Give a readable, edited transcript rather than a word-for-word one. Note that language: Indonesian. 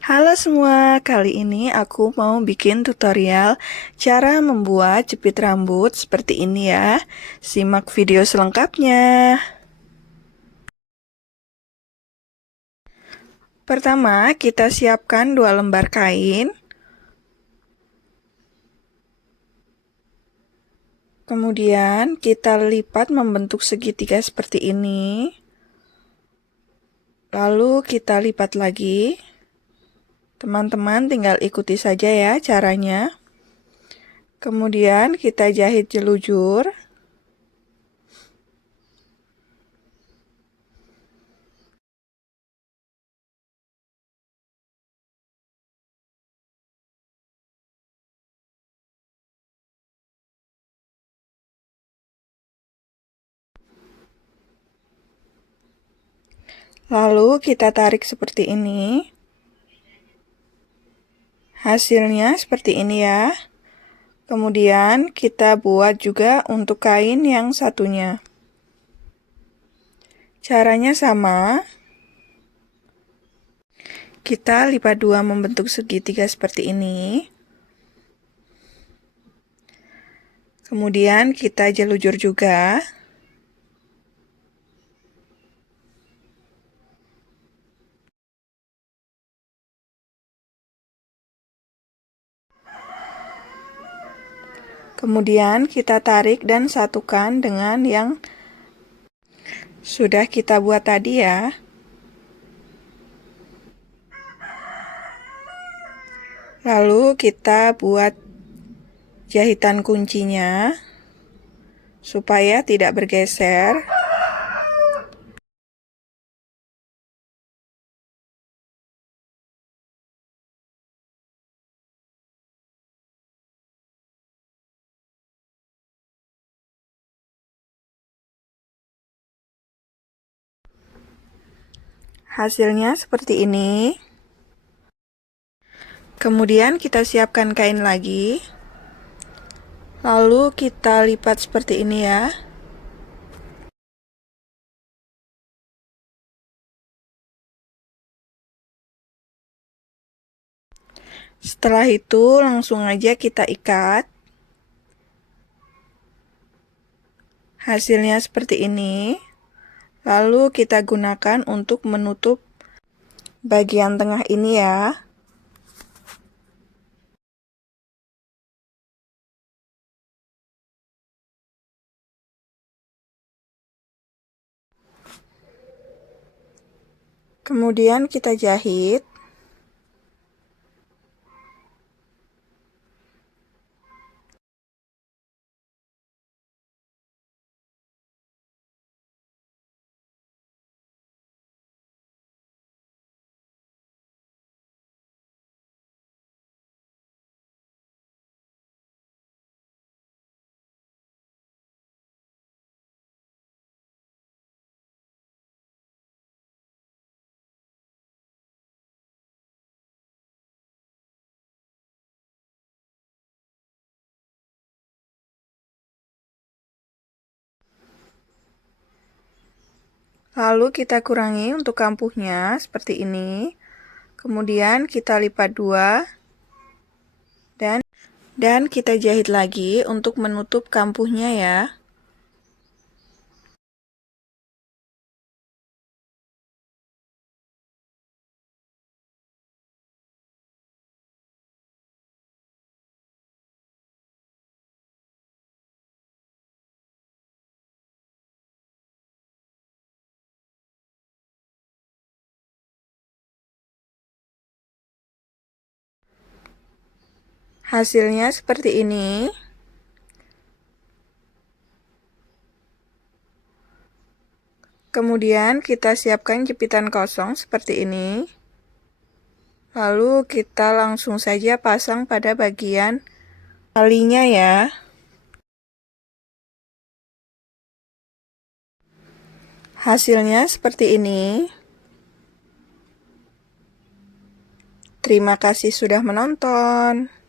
Halo semua, kali ini aku mau bikin tutorial cara membuat jepit rambut seperti ini ya. Simak video selengkapnya. Pertama, kita siapkan 2 lembar kain. Kemudian kita lipat membentuk segitiga seperti ini. Lalu kita lipat lagi. Teman-teman tinggal ikuti saja ya caranya. Kemudian kita jahit jelujur. Lalu kita tarik seperti ini. Hasilnya seperti ini ya. Kemudian kita buat juga untuk kain yang satunya. Caranya sama. Kita lipat 2 membentuk segitiga seperti ini. Kemudian kita jelujur juga. Kemudian kita tarik dan satukan dengan yang sudah kita buat tadi ya. Lalu kita buat jahitan kuncinya supaya tidak bergeser. Hasilnya seperti ini. Kemudian kita siapkan kain lagi. Lalu kita lipat seperti ini ya. Setelah itu langsung aja kita ikat. Hasilnya seperti ini. Lalu kita gunakan untuk menutup bagian tengah ini ya. Kemudian kita jahit. Lalu kita kurangi untuk kampuhnya seperti ini. Kemudian kita lipat 2 dan kita jahit lagi untuk menutup kampuhnya ya. Hasilnya seperti ini. Kemudian kita siapkan jepitan kosong seperti ini. Lalu kita langsung saja pasang pada bagian talinya ya. Hasilnya seperti ini. Terima kasih sudah menonton.